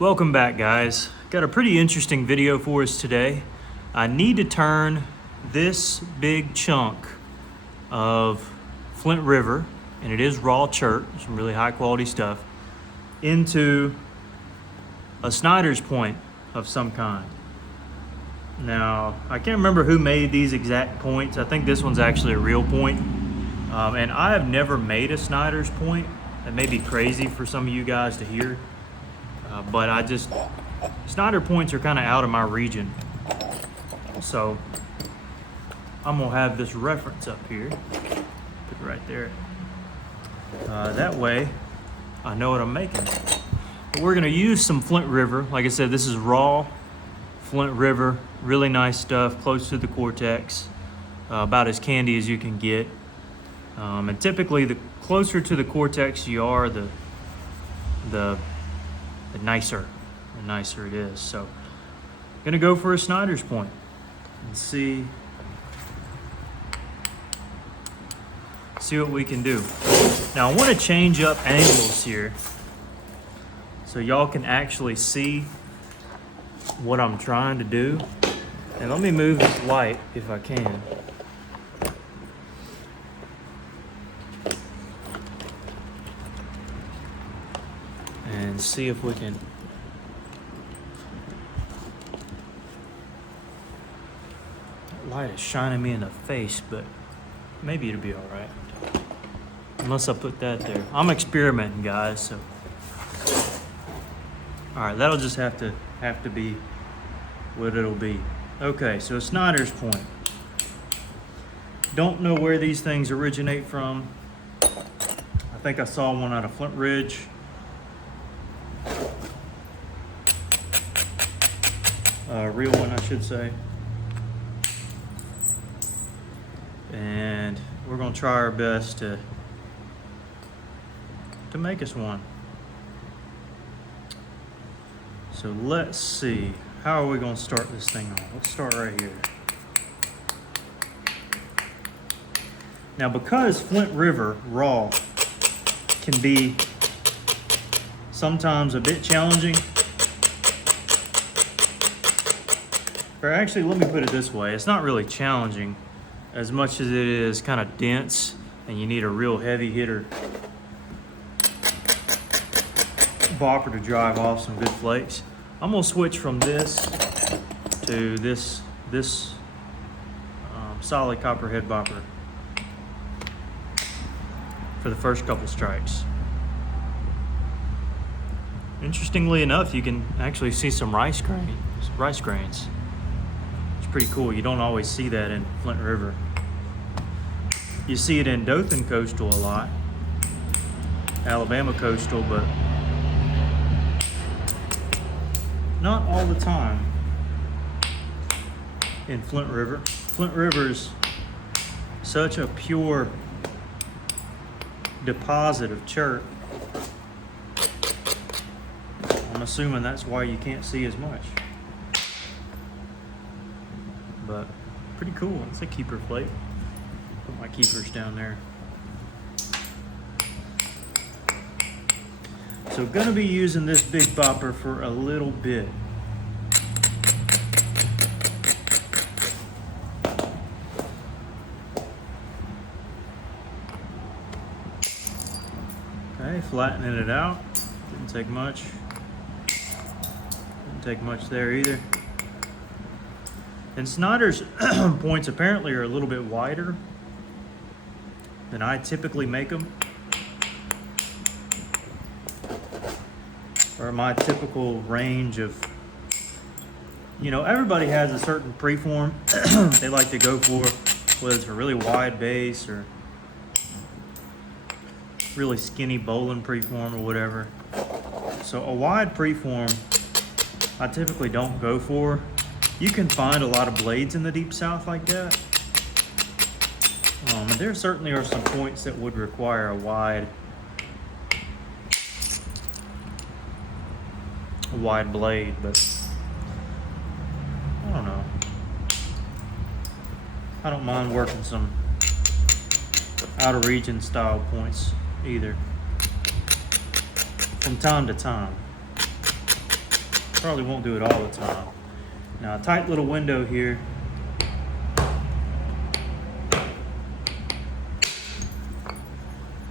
Welcome back, guys. Got a pretty interesting video for us today. I need to turn this big chunk of Flint River, and it is raw chert, some really high quality stuff, into a SNYDERS point of some kind. Now, I can't remember who made these exact points. I think this one's actually a real point. And I have never made a SNYDERS point. That may be crazy for some of you guys to hear. But SNYDERS points are kind of out of my region. So I'm gonna have this reference up here, put it right there. That way I know what I'm making. But we're gonna use some Flint River. Like I said, this is raw Flint River, really nice stuff, close to the cortex, about as candy as you can get. And typically the closer to the cortex you are, the nicer it is. So gonna go for a SNYDERS point and see what we can do. Now I want to change up angles here so y'all can actually see what I'm trying to do. And let me move this light if I can. And see if we can that light is shining me in the face, but maybe it'll be all right. Unless I put that there. I'm experimenting, guys, so. All right, that'll just have to be what it'll be. Okay, so a SNYDERS point. Don't know where these things originate from. I think I saw one out of Flint Ridge. Real one, I should say. And we're gonna try our best to make us one. So let's see, how are we gonna start this thing off? Let's start right here. Now, because Flint River raw can be sometimes a bit challenging, or actually, let me put it this way, it's not really challenging as much as it is kind of dense, and you need a real heavy hitter bopper to drive off some good flakes. I'm gonna switch from this to this solid copperhead bopper for the first couple strikes. Interestingly enough, you can actually see some rice grains. It's pretty cool. You don't always see that in Flint River. You see it in Dothan Coastal a lot, Alabama Coastal, but not all the time in Flint River. Flint River's such a pure deposit of chert. I'm assuming that's why you can't see as much. But pretty cool. It's a keeper flake. Put my keepers down there. So gonna be using this big bopper for a little bit. Okay, flattening it out. Didn't take much. Didn't take much there either. And SNYDERS points apparently are a little bit wider than I typically make them. Or my typical range of, everybody has a certain preform they like to go for, whether it's a really wide base or really skinny bowling preform or whatever. So a wide preform I typically don't go for. You can find a lot of blades in the Deep South like that. And there certainly are some points that would require a wide blade, but I don't know. I don't mind working some out of region style points either from time to time. Probably won't do it all the time. Now, a tight little window here.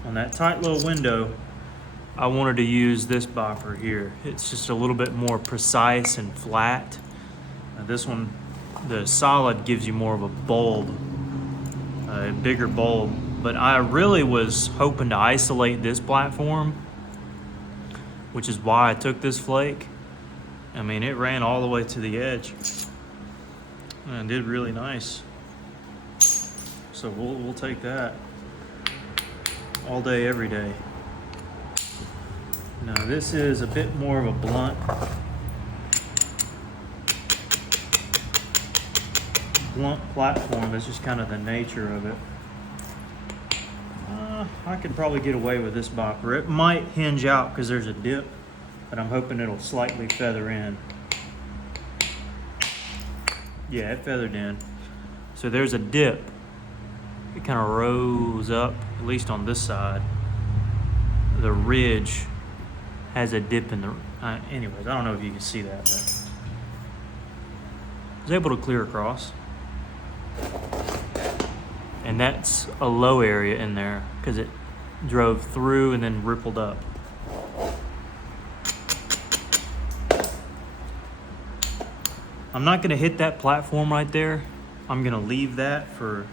On that tight little window, I wanted to use this bopper here. It's just a little bit more precise and flat. This one, the solid, gives you more of a bulb, a bigger bulb. But I really was hoping to isolate this platform, which is why I took this flake. I mean, it ran all the way to the edge and did really nice. So we'll take that all day, every day. Now this is a bit more of a blunt platform. That's just kind of the nature of it. I could probably get away with this bopper. It might hinge out because there's a dip, but I'm hoping it'll slightly feather in. Yeah, it feathered in. So there's a dip. It kind of rose up, at least on this side. The ridge has a dip in the, anyways, I don't know if you can see that, but I was able to clear across. And that's a low area in there because it drove through and then rippled up. I'm not gonna hit that platform right there. I'm gonna leave that for,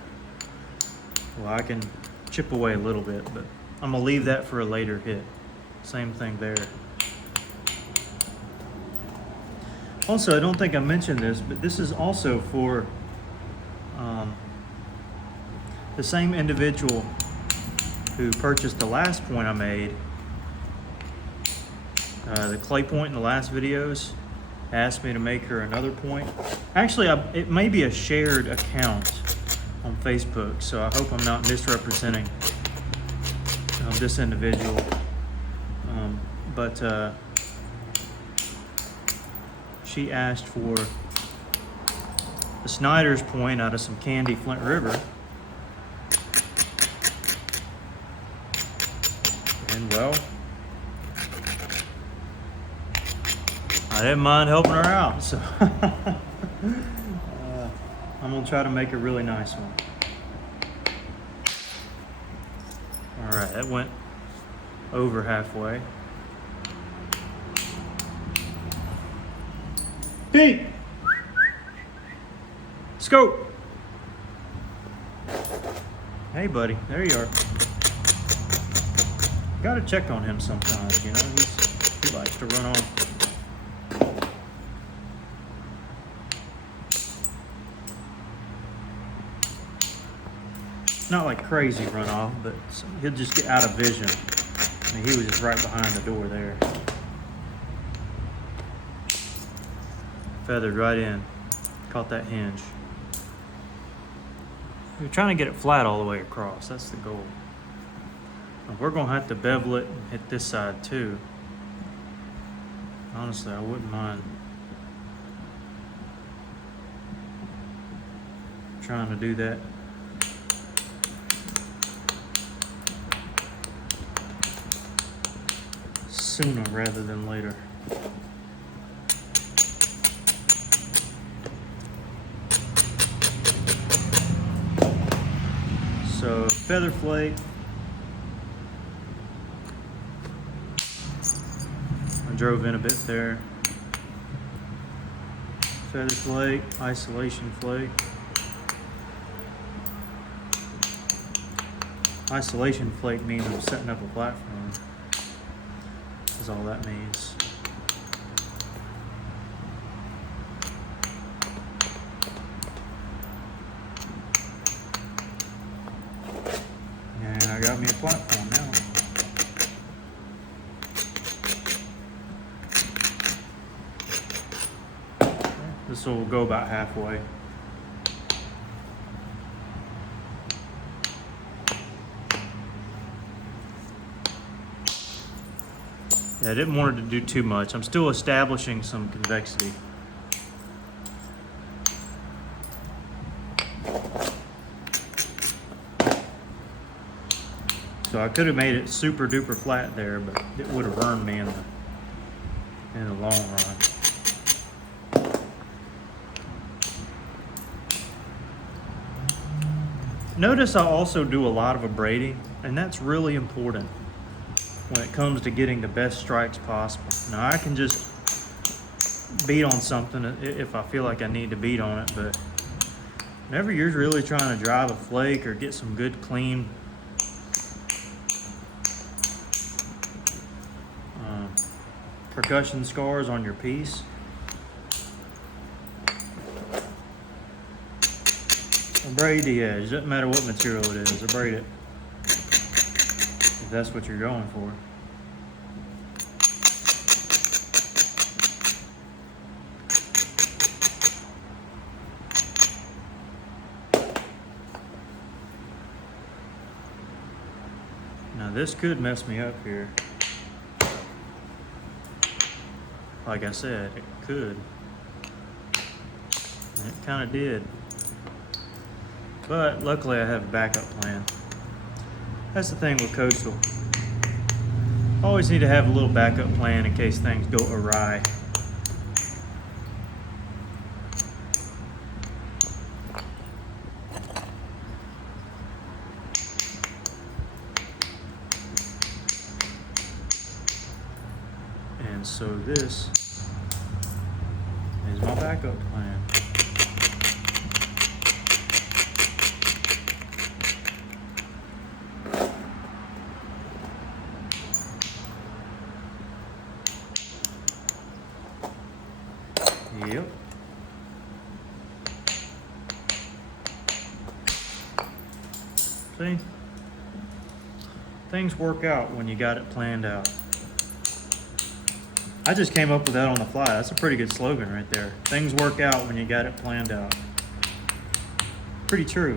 well, I can chip away a little bit, but I'm gonna leave that for a later hit. Same thing there. Also, I don't think I mentioned this, but this is also for the same individual who purchased the last point I made. The clay point in the last videos asked me to make her another point. Actually, it may be a shared account on Facebook, so I hope I'm not misrepresenting this individual. But she asked for the SNYDERS point out of some candy Flint River. And well, I didn't mind helping her out, so I'm gonna try to make a really nice one. All right, that went over halfway. Pete! Scope! Hey buddy, there you are. Gotta check on him sometimes, you know, he likes to run off. Not like crazy runoff, but he'll just get out of vision. I mean, he was just right behind the door there. Feathered right in, caught that hinge. We're trying to get it flat all the way across, that's the goal. Now, we're gonna have to bevel it and hit this side too. Honestly, I wouldn't mind trying to do that. Sooner rather than later. So feather flake. I drove in a bit there. Feather flake, isolation flake. Isolation flake means I'm setting up a platform. Is all that means. And I got me a platform now. This will go about halfway. Yeah, I didn't want it to do too much. I'm still establishing some convexity. So I could have made it super duper flat there, but it would have burned me in the long run. Notice I also do a lot of abrading, and that's really important when it comes to getting the best strikes possible. Now I can just beat on something if I feel like I need to beat on it, but whenever you're really trying to drive a flake or get some good clean percussion scars on your piece, abrade the edge. Doesn't matter what material it is, abrade it if that's what you're going for. Now this could mess me up here. Like I said, it could. And it kind of did. But luckily I have a backup plan. That's the thing with coastal. Always need to have a little backup plan in case things go awry. And so this is my backup plan. Yep. See? Things work out when you got it planned out. I just came up with that on the fly. That's a pretty good slogan right there. Things work out when you got it planned out. Pretty true.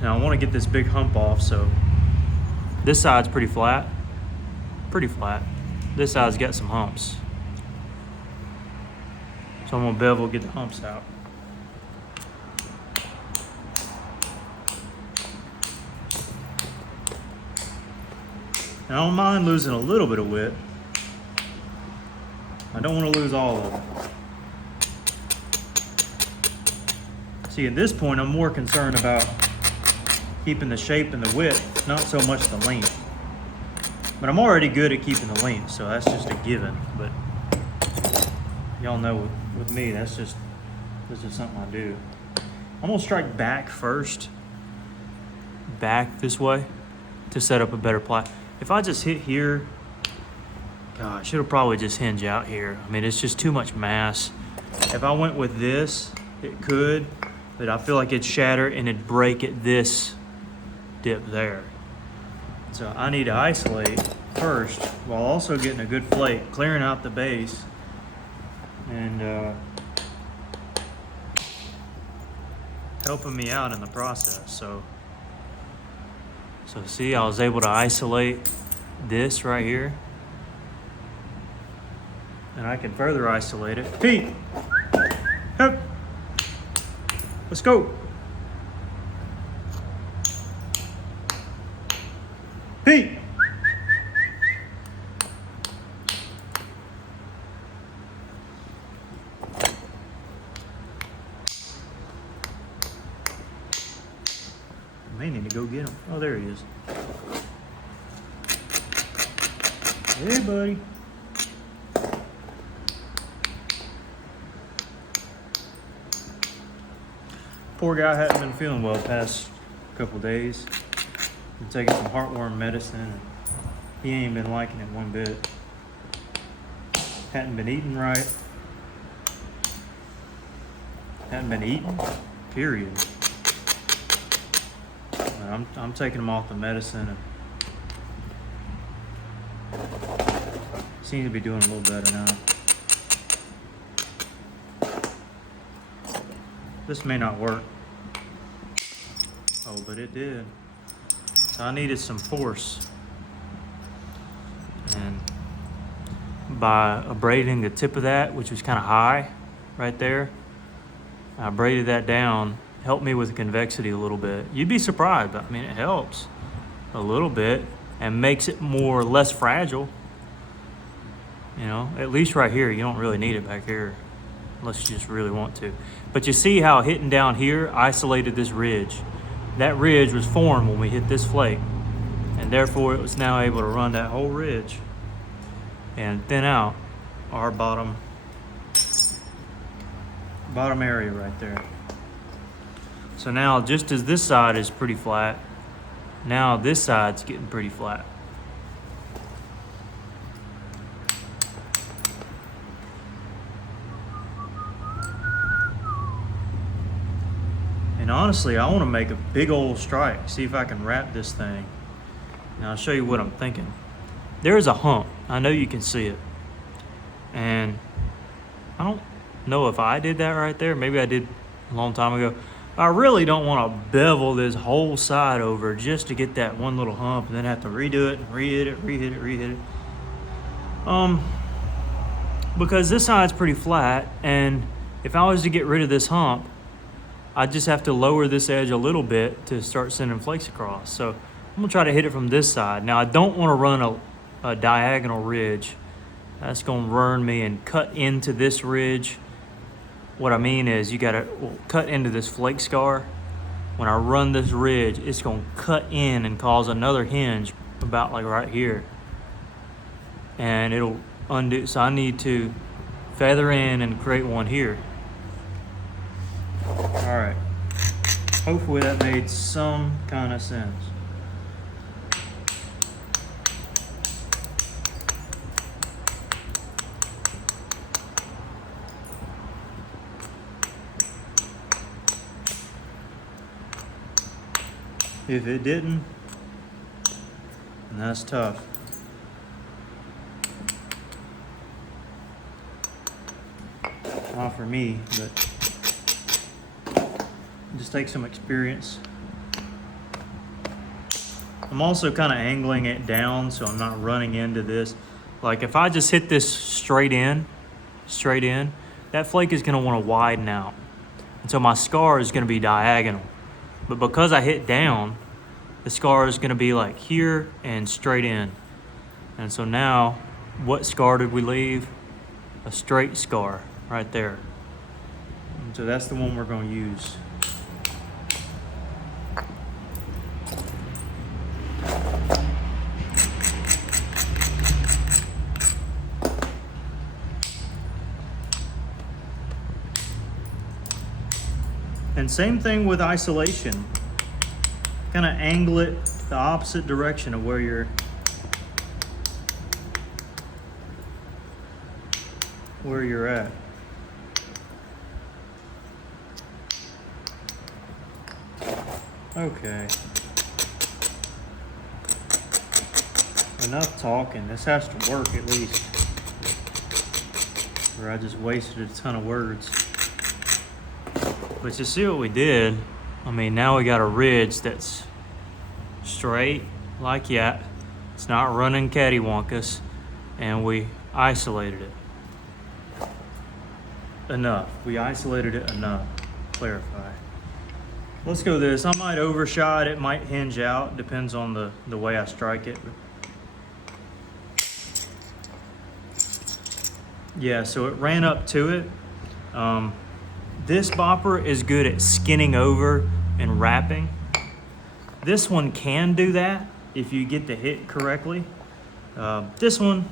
Now I want to get this big hump off, so this side's pretty flat. Pretty flat. This side's got some humps. So I'm gonna bevel, get the humps out. And I don't mind losing a little bit of width. I don't want to lose all of it. See, at this point, I'm more concerned about keeping the shape and the width, not so much the length. But I'm already good at keeping the length, so that's just a given. But y'all know with me, that's just something I do. I'm gonna strike back first, back this way, to set up a better plat. If I just hit here, gosh, it'll probably just hinge out here. I mean, it's just too much mass. If I went with this, it could, but I feel like it'd shatter and it'd break at this dip there. So I need to isolate first while also getting a good flake, clearing out the base, and helping me out in the process. So see, I was able to isolate this right here, and I can further isolate it. Pete, hup, let's go. Pete. I may need to go get him. Oh, there he is. Hey, buddy. Poor guy hadn't been feeling well the past couple days. Been taking some heartworm medicine, and he ain't been liking it one bit. Hadn't been eating right. Hadn't been eating, period. I'm taking him off the medicine, and seems to be doing a little better now. This may not work. Oh, but it did. So I needed some force. And by abrading the tip of that, which was kind of high right there, I braided that down, helped me with the convexity a little bit. You'd be surprised, but I mean, it helps a little bit and makes it less fragile. You know, at least right here, you don't really need it back here. unless you just really want to. But you see how hitting down here isolated this ridge. That ridge was formed when we hit this flake, and therefore it was now able to run that whole ridge and thin out our bottom area right there. So now, just as this side is pretty flat, now this side's getting pretty flat. And honestly, I want to make a big old strike, see if I can wrap this thing. Now I'll show you what I'm thinking. There's a hump. I know you can see it. And I don't know if I did that right there. Maybe I did a long time ago. I really don't want to bevel this whole side over just to get that one little hump and then have to redo it and rehit it. Because this side's pretty flat, and if I was to get rid of this hump, I just have to lower this edge a little bit to start sending flakes across. So I'm gonna try to hit it from this side. Now I don't want to run a diagonal ridge. That's gonna burn me and cut into this ridge. What I mean is you gotta cut into this flake scar. When I run this ridge, it's gonna cut in and cause another hinge about like right here. And it'll undo, so I need to feather in and create one here. All right, hopefully that made some kind of sense. If it didn't, then that's tough. Not for me, but just take some experience. I'm also kind of angling it down so I'm not running into this. Like if I just hit this straight in, that flake is gonna want to widen out. And so my scar is gonna be diagonal. But because I hit down, the scar is gonna be like here and straight in. And so now, what scar did we leave? A straight scar right there. And so that's the one we're gonna use. And same thing with isolation. Kind of angle it the opposite direction of where you're at. Okay. Enough talking. This has to work at least. Or I just wasted a ton of words. But you see what we did? I mean, now we got a ridge that's straight like that. It's not running cattywampus, and we isolated it enough. We isolated it enough. Clarify. Let's go this. I might overshot. It might hinge out. Depends on the way I strike it. Yeah, so it ran up to it. This bopper is good at skinning over and wrapping. This one can do that if you get the hit correctly. This one,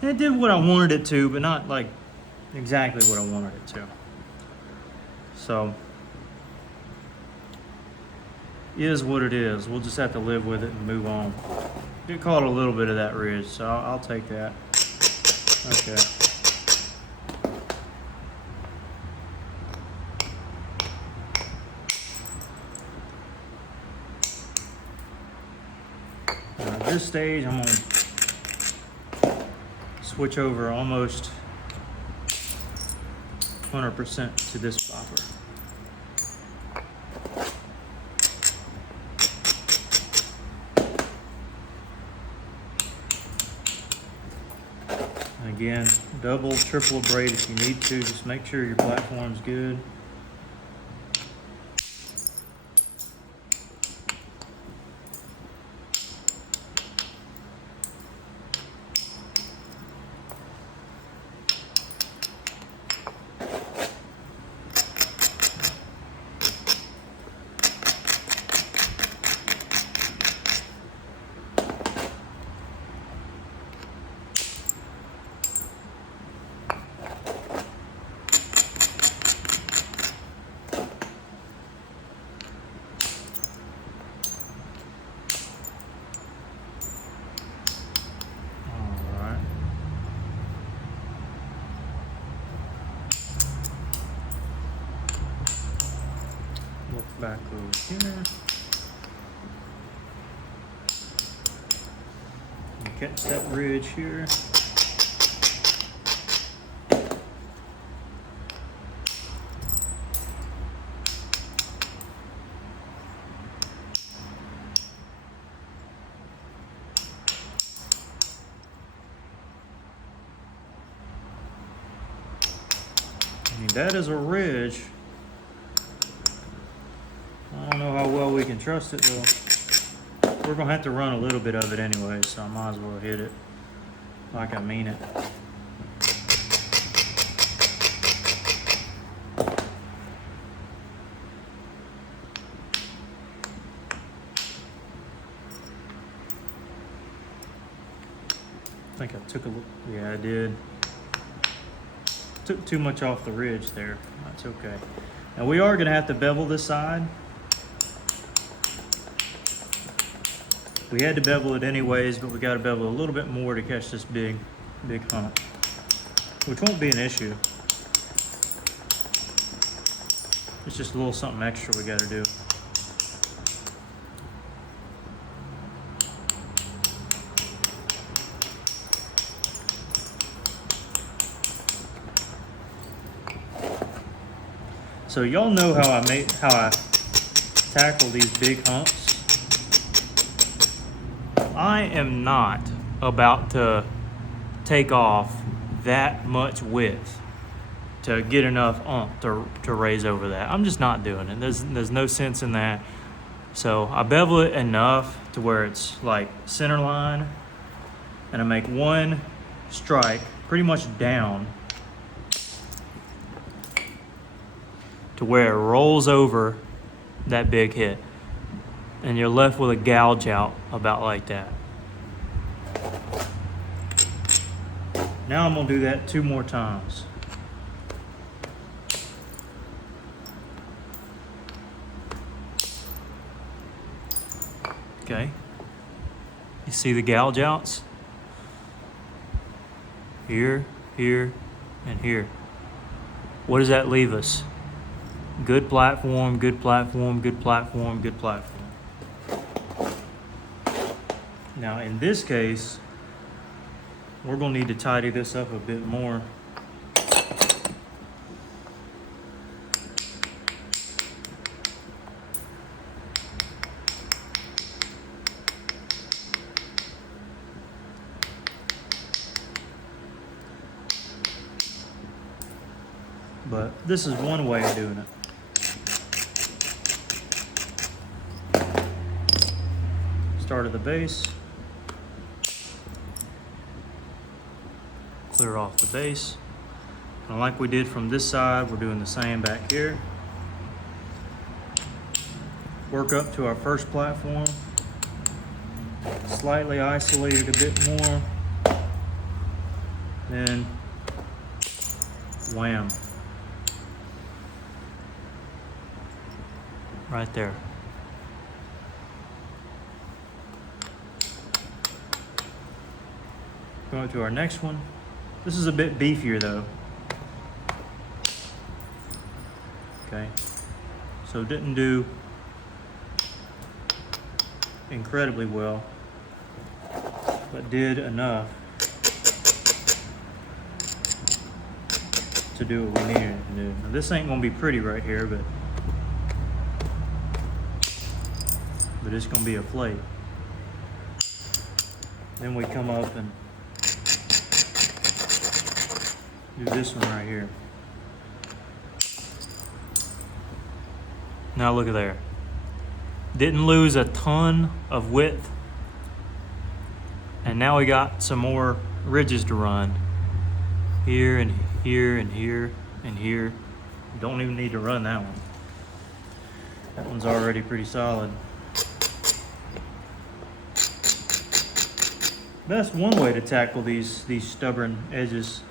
it did what I wanted it to, but not like exactly what I wanted it to. So, is what it is. We'll just have to live with it and move on. It caught a little bit of that ridge, so I'll take that. Okay. At this stage, I'm gonna switch over almost 100% to this bopper. Again, double, triple braid if you need to. Just make sure your platform's good. back over here. And catch that ridge here. I mean, that is a ridge. I don't know how well we can trust it though. We're gonna have to run a little bit of it anyway, so I might as well hit it like I mean it. I think I took a look. Yeah, I did. Took too much off the ridge there. That's okay. Now we are going to have to bevel this side. We had to bevel it anyways, but we got to bevel a little bit more to catch this big hump, which won't be an issue. It's just a little something extra we got to do. So y'all know how I tackle these big humps. I am not about to take off that much width to get enough ump to raise over that. I'm just not doing it. There's no sense in that. So I bevel it enough to where it's like center line, and I make one strike pretty much down to where it rolls over that big hit, and you're left with a gouge out about like that. Now I'm gonna do that 2 more times. Okay, you see the gouge outs? Here, here, and here. What does that leave us? Good platform, good platform, good platform, good platform. Now in this case, we're gonna need to tidy this up a bit more. But this is one way of doing it. Start at the base, clear off the base, and like we did from this side, we're doing the same back here. Work up to our first platform, slightly isolate it a bit more, then wham, right there. Going to our next one. This is a bit beefier though. Okay, so didn't do incredibly well, but did enough to do what we needed to do. Now, this ain't gonna be pretty right here, but it's gonna be a flake. Then we come up and do this one right here. Now look at there. Didn't lose a ton of width. And now we got some more ridges to run. Here and here and here and here. Don't even need to run that one. That one's already pretty solid. That's one way to tackle these stubborn edges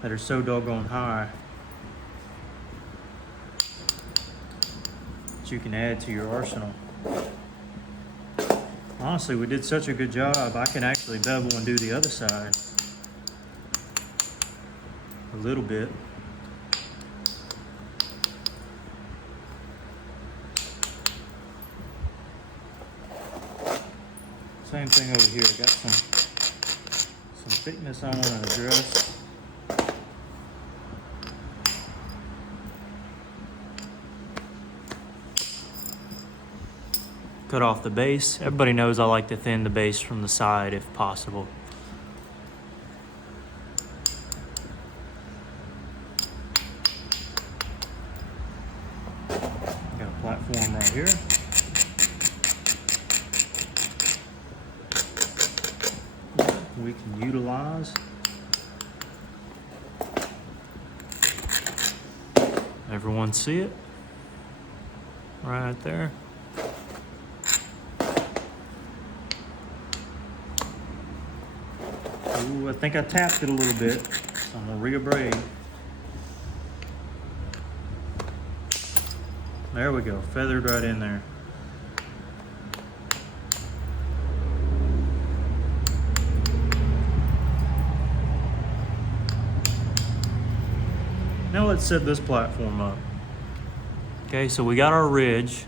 that are so doggone high that you can add to your arsenal. Honestly, we did such a good job, I can actually bevel and do the other side a little bit. Same thing over here. Got some thickness I want to address. Cut off the base. Everybody knows I like to thin the base from the side if possible. Got a platform right here. We can utilize. Everyone see it? Right there. Ooh, I think I tapped it a little bit, so I'm gonna re-abrade. There we go, feathered right in there. Now let's set this platform up. Okay, so we got our ridge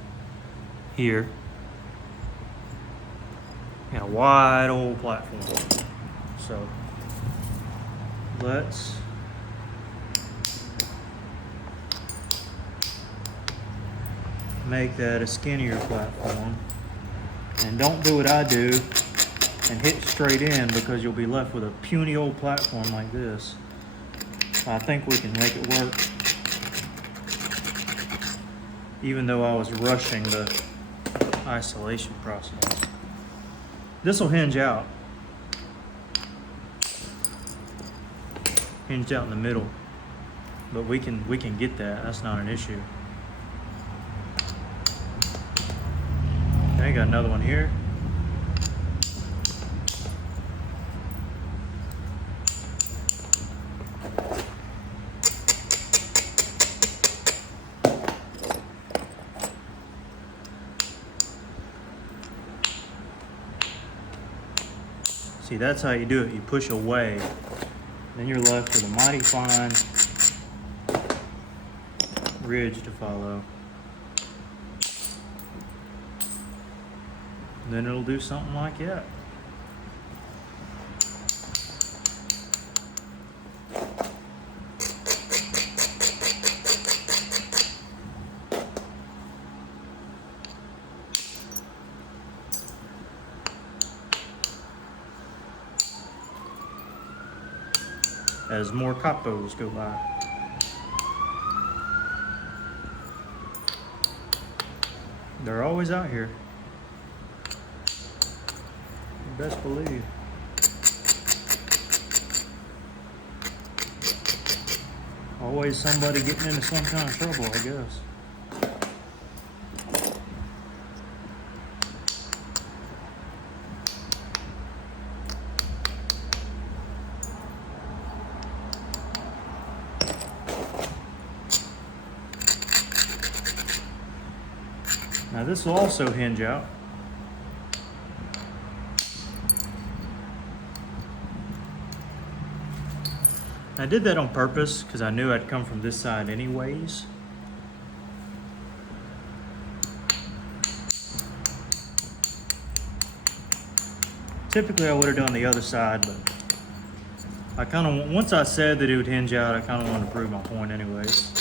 here. Got a wide old platform. So let's make that a skinnier platform. And don't do what I do and hit straight in, because you'll be left with a puny old platform like this. I think we can make it work, even though I was rushing the isolation process. This will hinge out in the middle, but we can get that. That's not an issue. Okay, got another one here. See, that's how you do it. You push away. Then you're left with a mighty fine ridge to follow. Then it'll do something like that. As more capos go by. They're always out here. You best believe. Always somebody getting into some kind of trouble, I guess. Now this will also hinge out. I did that on purpose because I knew I'd come from this side anyways. Typically I would have done the other side, but I kind of, once I said that it would hinge out, I kind of wanted to prove my point anyways.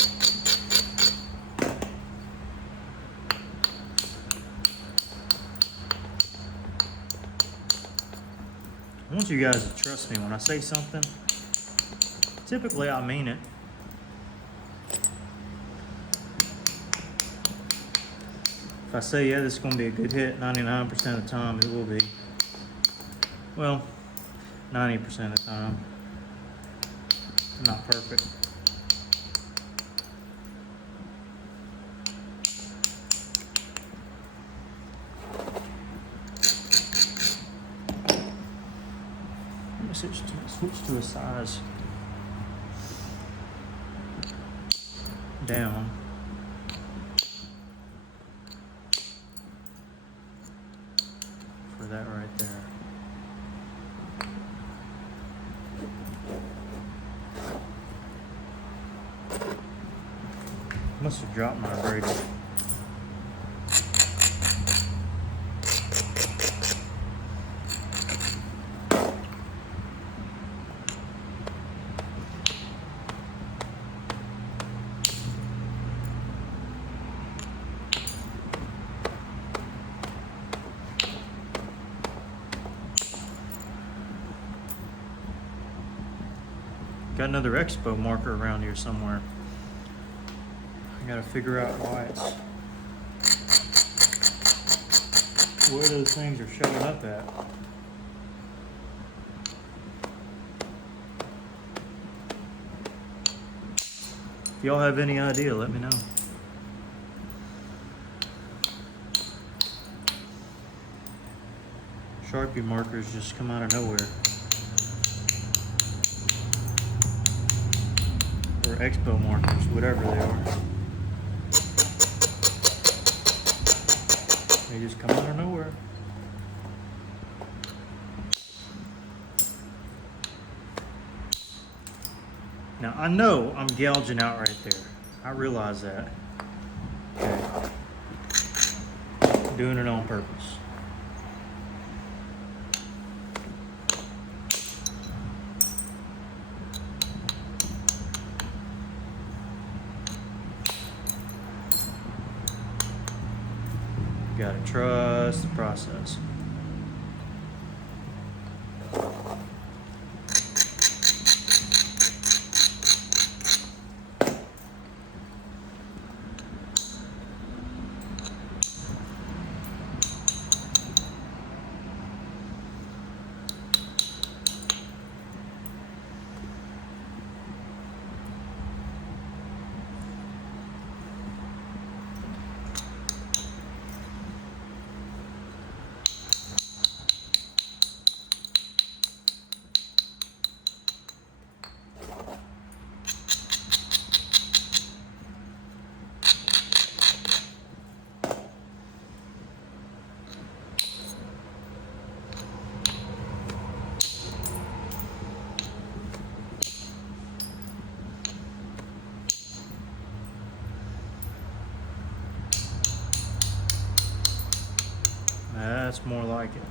I want you guys to trust me when I say something. Typically, I mean it. If I say, yeah, this is going to be a good hit, 99% of the time, it will be. Well, 90% of the time. Not perfect. Let me switch to a size down. For that right there. Must have dropped my braid. Got another expo marker around here somewhere. I gotta figure out why where those things are showing up at. If y'all have any idea, let me know. Sharpie markers just come out of nowhere. Or expo markers, whatever they are. They just come out of nowhere. Now I know I'm gouging out right there. I realize that. Okay. I'm doing it on purpose. Gotta trust the process. That's more like it.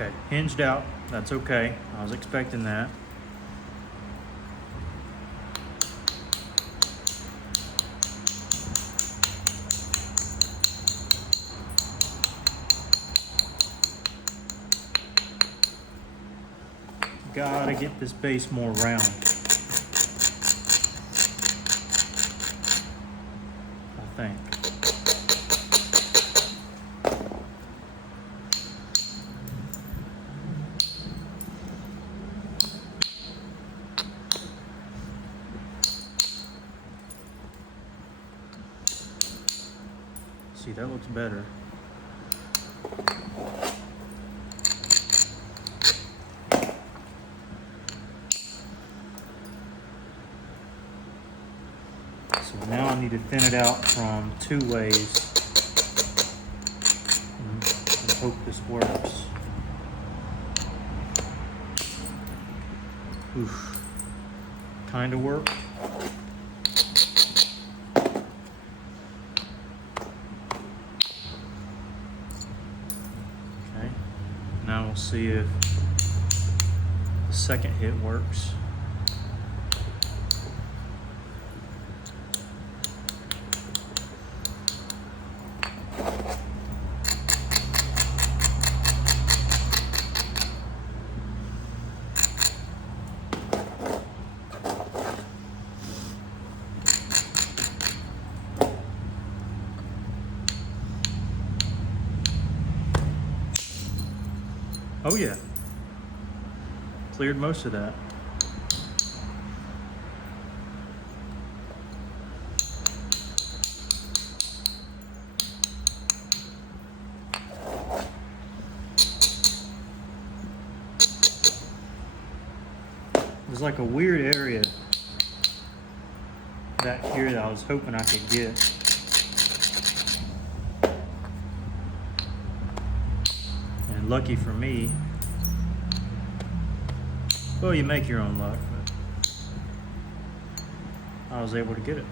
Okay, hinged out, that's okay. I was expecting that. Gotta get this base more round, I think. See, that looks better. So now I need to thin it out from 2 ways and hope this works. Oof. kind of worked. Okay, now we'll see if the second hit works. Oh yeah, cleared most of that. There's like a weird area back here that I was hoping I could get. And lucky for me, well, you make your own luck, but I was able to get it.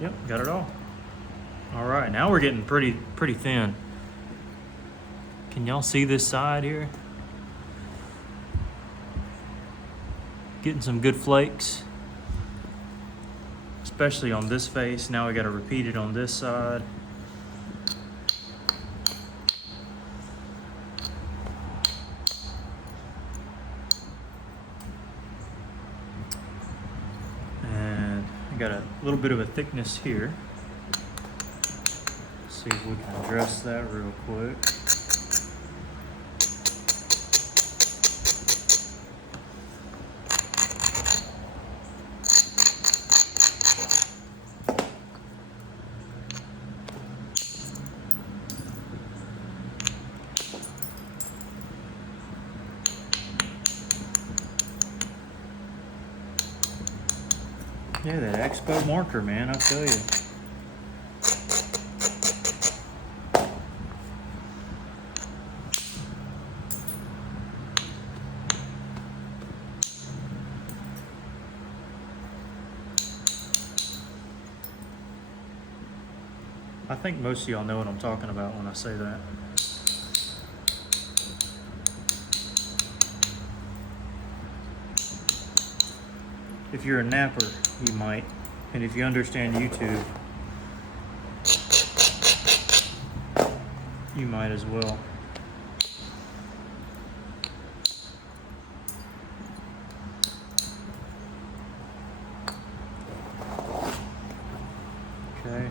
Yep, got it all. All right, now we're getting pretty thin. Can y'all see this side here? Getting some good flakes, especially on this face. Now we got to repeat it on this side. And I got a little bit of a thickness here. Let's see if we can address that real quick. Yeah, that Expo marker, man, I tell you. I think most of y'all know what I'm talking about when I say that. If you're a napper, you might. And if you understand YouTube, you might as well. Okay.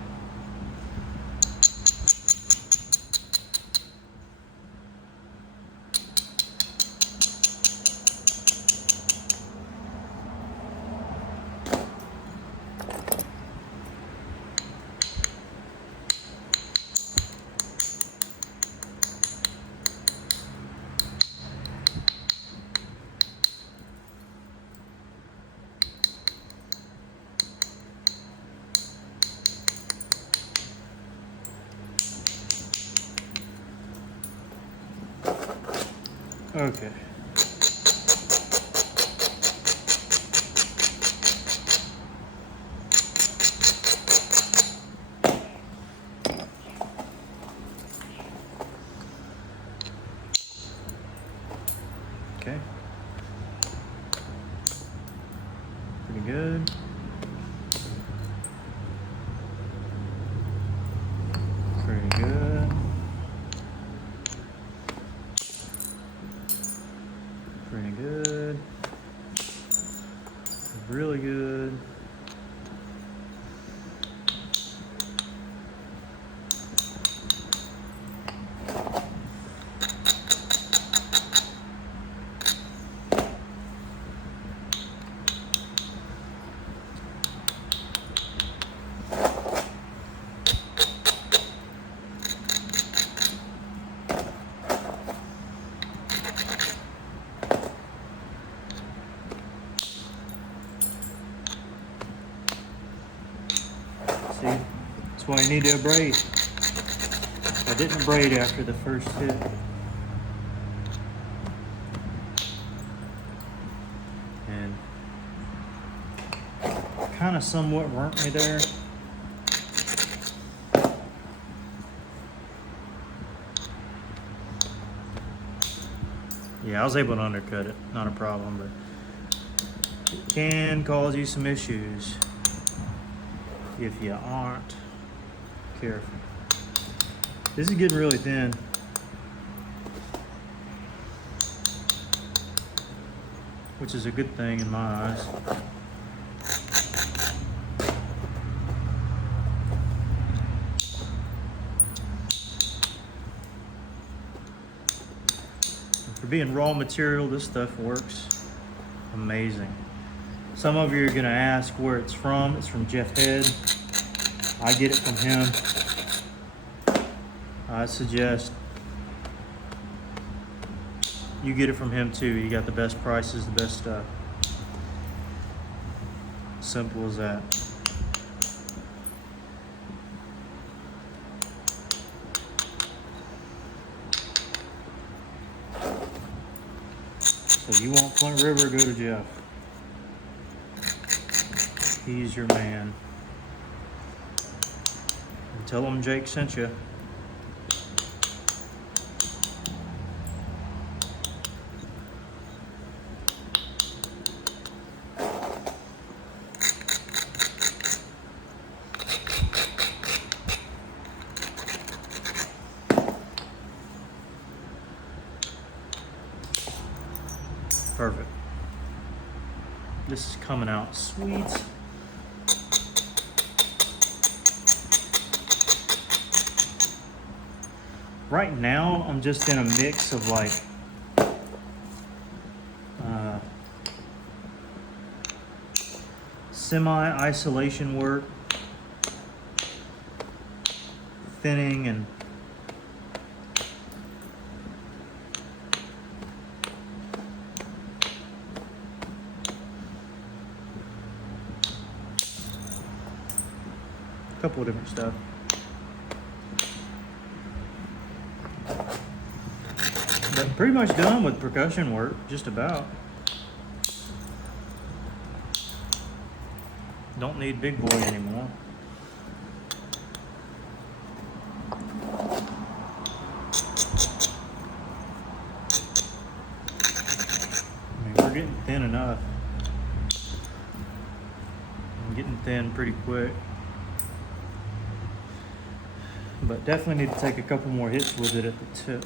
Okay. Okay. Pretty good. Pretty good. Pretty good. Really good. why you need to abrade. I didn't abrade after the first hit. And kind of somewhat burnt me there. Yeah, I was able to undercut it, not a problem, but it can cause you some issues if you aren't careful. This is getting really thin. Which is a good thing in my eyes. For being raw material, this stuff works amazing. Some of you are gonna ask where it's from. It's from Jeff Head. I get it from him. I suggest you get it from him too. You got the best prices, the best stuff. Simple as that. So you want Flint River, go to Jeff. He's your man. And tell him Jake sent you. Perfect. This is coming out sweet. Right now, I'm just in a mix of like semi-isolation work, thinning, and a couple of different stuff. But pretty much done with percussion work, just about. Don't need big boy anymore. I mean, we're getting thin enough. I'm getting thin pretty quick. But definitely need to take a couple more hits with it at the tip.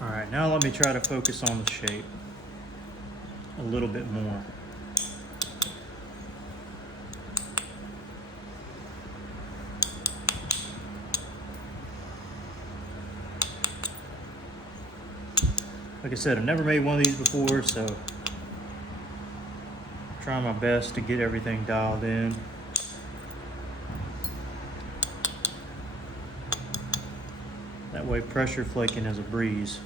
All right, now let me try to focus on the shape a little bit more. Like I said, I've never made one of these before, so trying my best to get everything dialed in. That way pressure flaking is a breeze.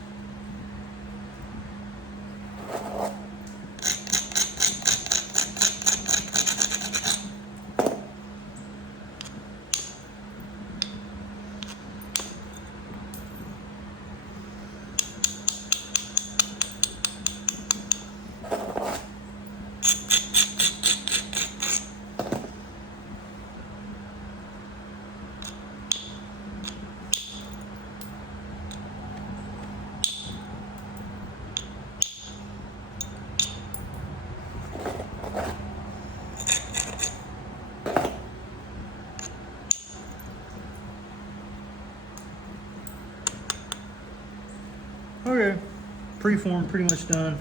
Okay, preform pretty much done.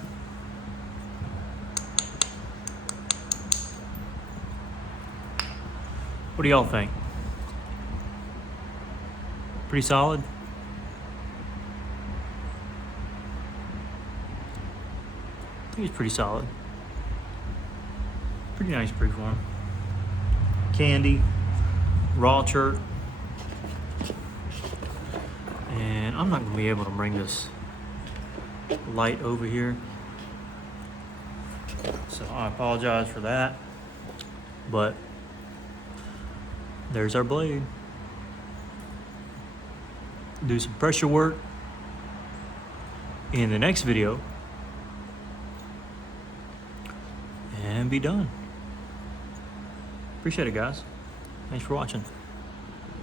What do y'all think? Pretty solid? I think it's pretty solid. Pretty nice preform. Candy, raw chert. And I'm not gonna be able to bring this light over here, so I apologize for that, but there's our blade. Do some pressure work in the next video and be done. Appreciate it, guys. Thanks for watching.